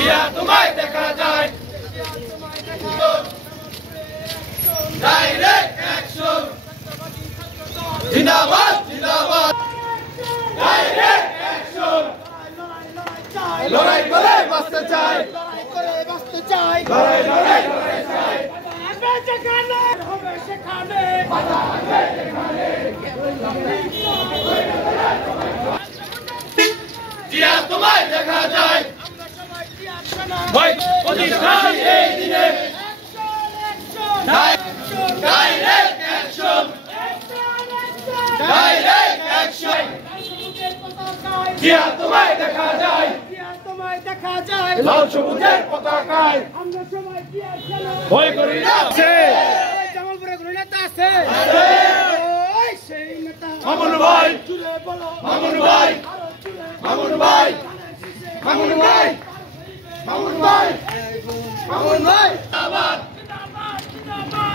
জিয়া তোমায় দেখা যায় ডাইরেক্ট অ্যাকশন জিন্দাবাদ জিন্দাবাদ ডাইরেক্ট অ্যাকশন লড়াই করে বাঁচতে চাই লড়াই লড়াই লড়াই চাই যেখানে হবে সেখানে জিয়া তোমায় দেখা যায় প্রতিষ্ঠান এই দিনে direct action direct action Zia তোমায় দেখা যায় লাল সবুজের পতাকায় ভয় করি না মামুন ভাই মামুন ভাই মামুন ভাই মামুন ভাই মামুন ভাই মামুন ভাই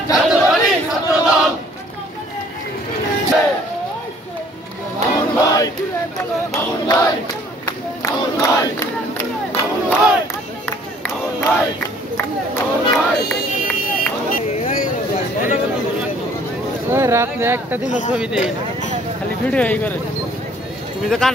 ছাত্রদল ছাত্রদল মামুন ভাই মামুন ভাই মামুন ভাই মামুন ভাই মামুন ভাই মামুন ভাই রাত একটা দিন ছবি দেই না খালি ভিডিও এই করে তুমি তো কান